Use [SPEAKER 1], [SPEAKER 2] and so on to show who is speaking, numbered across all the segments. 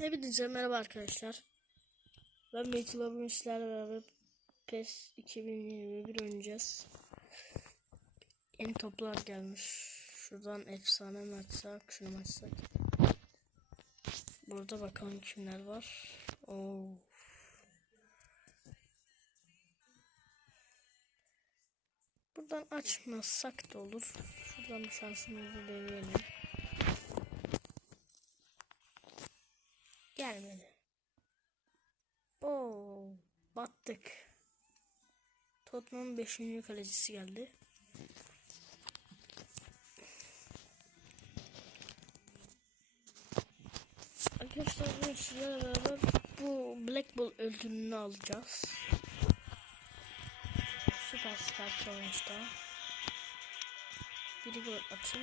[SPEAKER 1] Hepinize merhaba arkadaşlar. Ben Betül abim sizlerle beraber PES 2021 oynayacağız. Yeni toplar gelmiş. Şuradan efsane mi açsak, şunu açsak. Burada bakalım kimler var. Oo. Buradan açmazsak da olur. Şuradan bir şansımızı deneyelim. Gelmedi. Oo, battık. Tottenham 5. kalecisi geldi. Arkadaşlar bugün sizlerle beraber bu Black Ball ödülünü alacağız. Süperstar Challenge'da. Biri gol atın.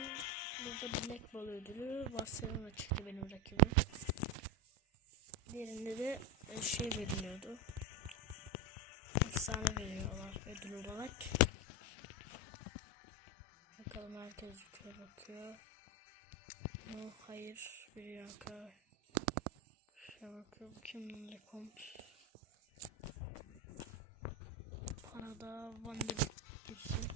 [SPEAKER 1] Burada Black Ball ödülü Barcelona çıktı benim rakibim. Diğerinde de e, şey veriliyordu. Efsane veriyorlar ödül olarak. Bakalım herkes yukarı bakıyor. No, hayır. Bir yaka. Şuna bakıyorum. Kim Lecomte? Parada Van de Beek girsin.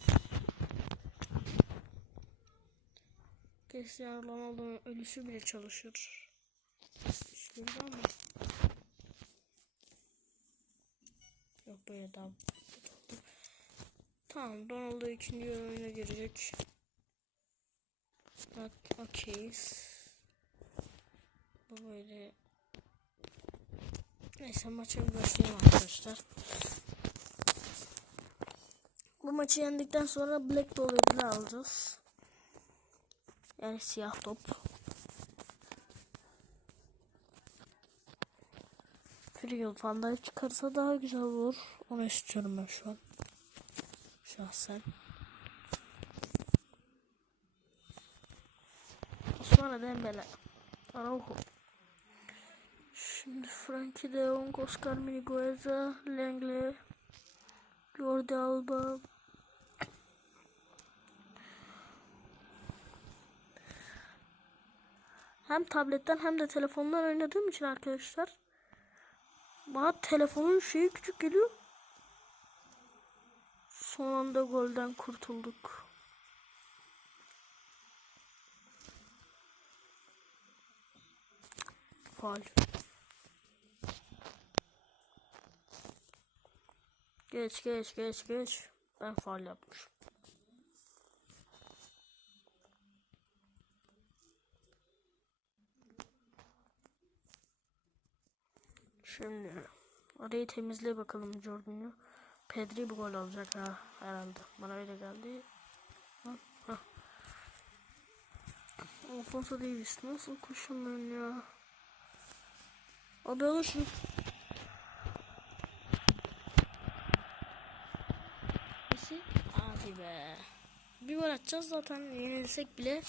[SPEAKER 1] Cristiano Ronaldo'nun ölüsü bile çalışır. Şurada ama. Böyle daha Tamam Ronaldo ikinci oyuna girecek. Not okay. Bu böyle Neyse maça bir başlayalım arkadaşlar. Bu maçı yendikten sonra Black ödülü alacağız. Yani siyah top. Free Fan'dan çıkarsa daha güzel olur. Onu istiyorum ben şu an. Şahsen. Osman Dembele. Araujo. Şimdi Frankie de Jong, Oscar Minigueza, Langley, Jordi Alba. Hem tabletten hem de telefondan oynadığım için arkadaşlar bana telefonun şeyi küçük geliyor. Son anda golden kurtulduk. Faul. Geç geç geç geç. Ben faul yapmışım. Şimdi orayı temizle bakalım Jordan'ı. Pedri bu gol alacak ha herhalde. Bana öyle geldi. Alfonso Davis nasıl koşun ya? Abi alır şunu. Neyse. Hadi be. Bir gol atacağız zaten yenilsek bile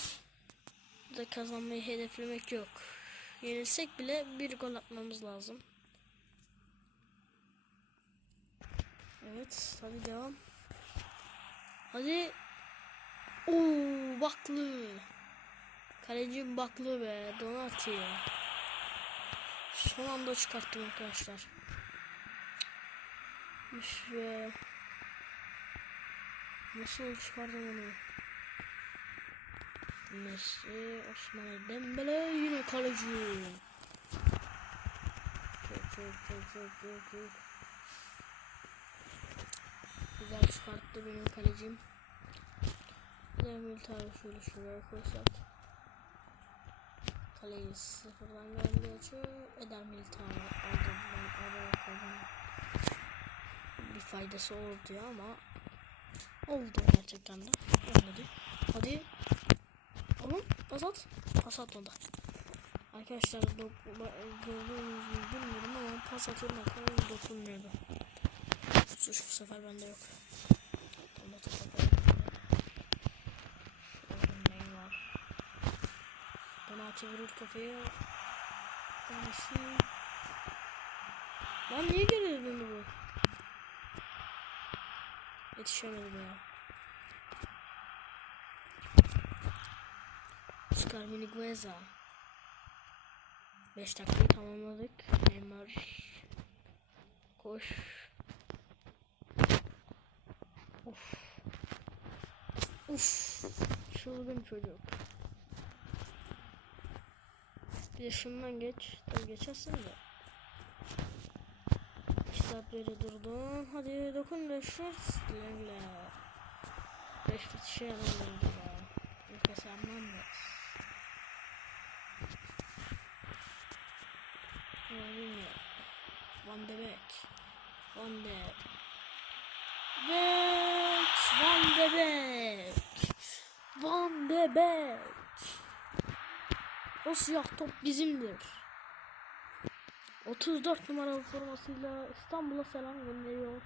[SPEAKER 1] da kazanmayı hedeflemek yok. Yenilsek bile bir gol atmamız lazım. Evet, hadi devam. Hadi. Oo, baklı. Kaleci baklı be, Donati. Son anda çıkarttım arkadaşlar. Üf be. Nasıl çıkardım onu? Messi, Osman Dembele yine kaleci. Çok çok çok çok çok. Güzel çıkarttı benim kalecim. Demir tane şöyle şuraya koysak. Kaleyi sıfırdan geldi açıyor. Eder Militao aldım ben oraya koydum. Bir faydası olur diyor ama oldu gerçekten de. Olmadı. Hadi. Oğlum pas at. Pas atmadı. Arkadaşlar gördüğünüz gibi bilmiyorum ama pas bakalım dokunmuyordu. Sefer bende yok. Onda topa Şurada var. Donati vurur. Lan niye geliyor beni bu? Yetişemedim ya. Oscar Minigueza. 5 dakikayı tamamladık. Neymar koş. Of. Uf. Çılgın çocuk. Şundan geç. Tabii geçersin de. İki saat böyle durdun. Hadi dokun Rashford. Lengle. Rashford şey alamıyordu ya. Lucas Hernandez. Ronaldo. Van de Beek. Van de Beek. De Beek. Van de Beek. O siyah top bizimdir. 34 numaralı formasıyla İstanbul'a selam gönderiyor.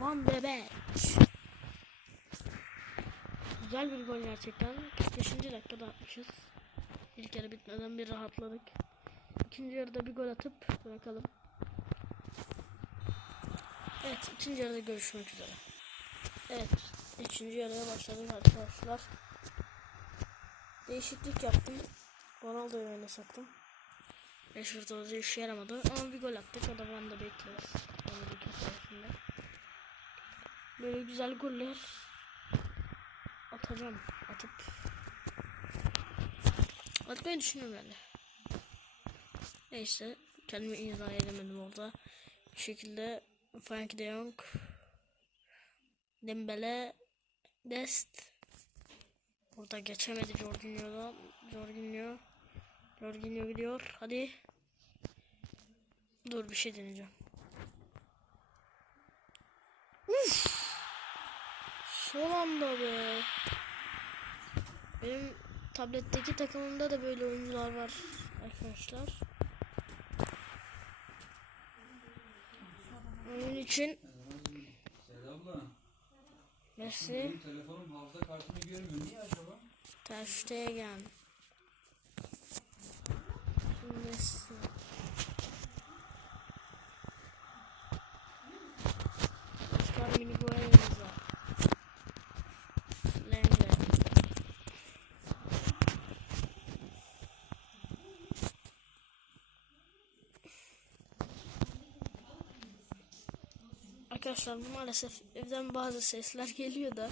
[SPEAKER 1] Van de Beek. Güzel bir gol gerçekten. 45. dakikada atmışız. İlk yarı bitmeden bir rahatladık. İkinci yarıda bir gol atıp bırakalım. Evet, ikinci yarıda görüşmek üzere. Evet, üçüncü yarıya başladık arkadaşlar. Değişiklik yaptım. Ronaldo'yu oyuna soktum. Rashford orada işe yaramadı ama bir gol attık. O da Beek'in sayesinde. Böyle güzel goller atacağım. Atıp atmayı düşünüyorum yani. Neyse kendimi izah edemedim orada. Bu şekilde Frank de Jong Dembele Dest Orada geçemedi Jorginho'dan. Jorginho Jorginho gidiyor. Hadi. Dur bir şey deneyeceğim. Uf! Son anda be. Benim tabletteki takımımda da böyle oyuncular var arkadaşlar. Oyun için Messi,
[SPEAKER 2] benim telefonum hafıza kartını görmüyor. Niye acaba?
[SPEAKER 1] Ter Stegen. Messi. Oscar Minigueza. Lenge. Arkadaşlar maalesef evden bazı sesler geliyor da.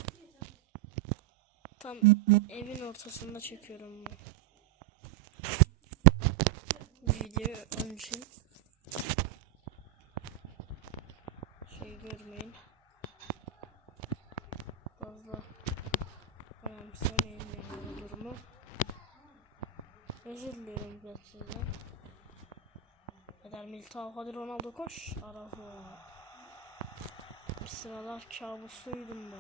[SPEAKER 1] Tam evin ortasında çekiyorum bu videoyu onun için şey görmeyin. Fazla önemsemeyin bu durumu. Özür diliyorum ben sizden Eder Militao hadi Ronaldo koş. Araujo bir sıralar kabusluydum be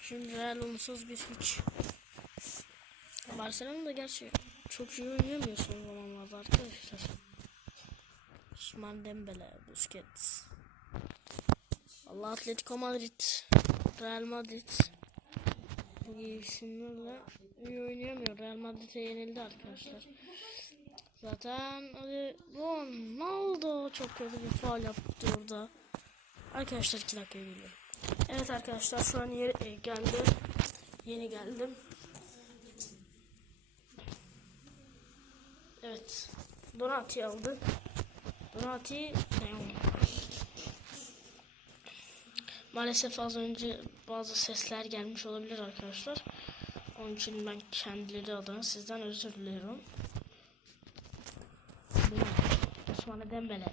[SPEAKER 1] Şimdi Real onsuz bir hiç. Barcelona da gerçi çok iyi oynayamıyor son zamanlarda arkadaşlar. Osman Dembele, Busquets. Allah Atletico Madrid, Real Madrid. Bu isimlerle iyi oynayamıyor. Real Madrid'e yenildi arkadaşlar. Zaten hadi Ronaldo çok kötü bir faul yaptı orada. Arkadaşlar 2 dakikaya geliyorum. Evet arkadaşlar şu an yer, e, geldi. Yeni geldim. Evet. Donati aldı. Donati Maalesef az önce bazı sesler gelmiş olabilir arkadaşlar. Onun için ben kendileri adına sizden özür diliyorum. Osman Dembele.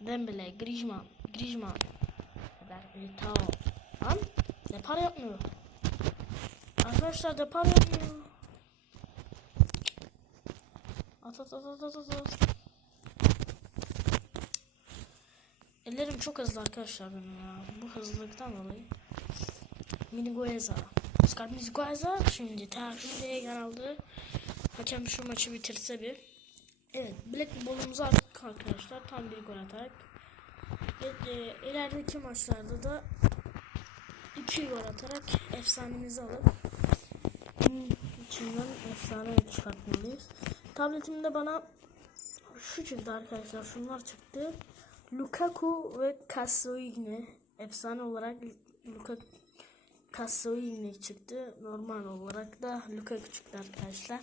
[SPEAKER 1] Dembele, Griezmann, Griezmann. Eder Militao. Lan depar yapmıyor. Arkadaşlar depar yapmıyor. At at at at at at. Ellerim çok hızlı arkadaşlar benim ya. Bu hızlılıktan dolayı. Minigueza. Oscar Minigueza şimdi terciheye yer aldı. Hakem şu maçı bitirse bir. Evet Black Ball'umuzu attık arkadaşlar. Tam bir gol atarak. E, e, ilerideki maçlarda da 2 gol atarak efsanemizi alıp içinden efsane çıkartmalıyız. Tabletimde bana şu çıktı arkadaşlar. Şunlar çıktı. Lukaku ve Casoigne efsane olarak Luka Kassoini çıktı. Normal olarak da Lukaku çıktı arkadaşlar.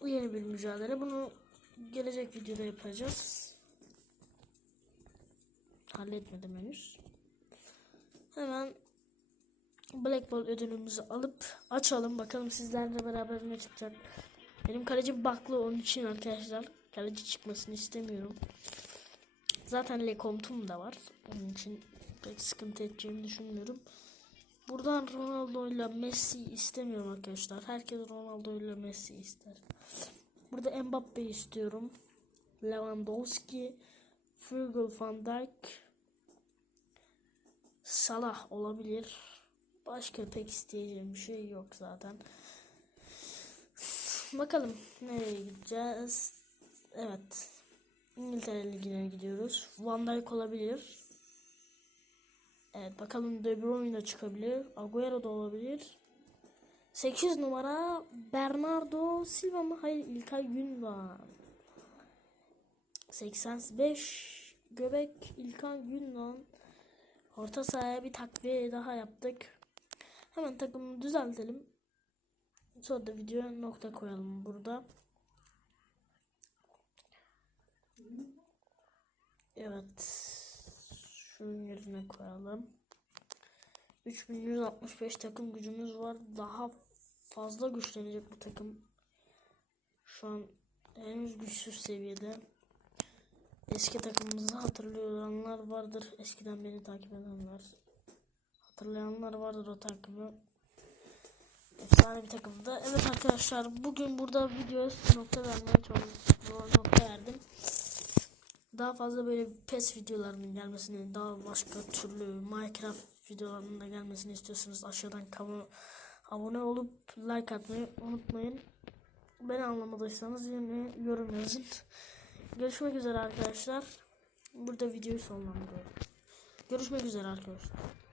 [SPEAKER 1] Bu yeni bir mücadele. Bunu gelecek videoda yapacağız. Halletmedim henüz. Hemen Black Ball ödülümüzü alıp açalım. Bakalım sizlerle beraber ne çıkacak. Benim kaleci baklı onun için arkadaşlar. Kaleci çıkmasını istemiyorum. Zaten Lecompte'um da var. Onun için pek sıkıntı edeceğimi düşünmüyorum. Buradan Ronaldo ile Messi istemiyorum arkadaşlar. Herkes Ronaldo ile Messi ister. Burada Mbappe istiyorum. Lewandowski, Virgil van Dijk, Salah olabilir. Başka pek isteyeceğim bir şey yok zaten. Bakalım nereye gideceğiz. Evet. İngiltere Ligi'ne gidiyoruz. Van Dijk olabilir. Evet bakalım De Bruyne çıkabilir. Agüero da olabilir. 8 numara Bernardo Silva mı? Hayır İlkay Gündoğan. 85 göbek İlkay Gündoğan. Orta sahaya bir takviye daha yaptık. Hemen takımı düzeltelim. Sonra da videoya nokta koyalım burada. Evet. Şunun yerine koyalım. 3165 takım gücümüz var. Daha fazla güçlenecek bu takım. Şu an henüz güçsüz seviyede. Eski takımımızı hatırlayanlar vardır. Eskiden beni takip edenler. Hatırlayanlar vardır o takımı. Efsane bir takımdı. Evet arkadaşlar bugün burada video nokta vermeye çalışıyorum. Daha fazla böyle PES videolarının gelmesini, daha başka türlü Minecraft videolarının da gelmesini istiyorsanız aşağıdan abone olup like atmayı unutmayın. Beni anlamadıysanız yine yorum yazın. Görüşmek üzere arkadaşlar. Burada videoyu sonlandırıyorum. Görüşmek üzere arkadaşlar.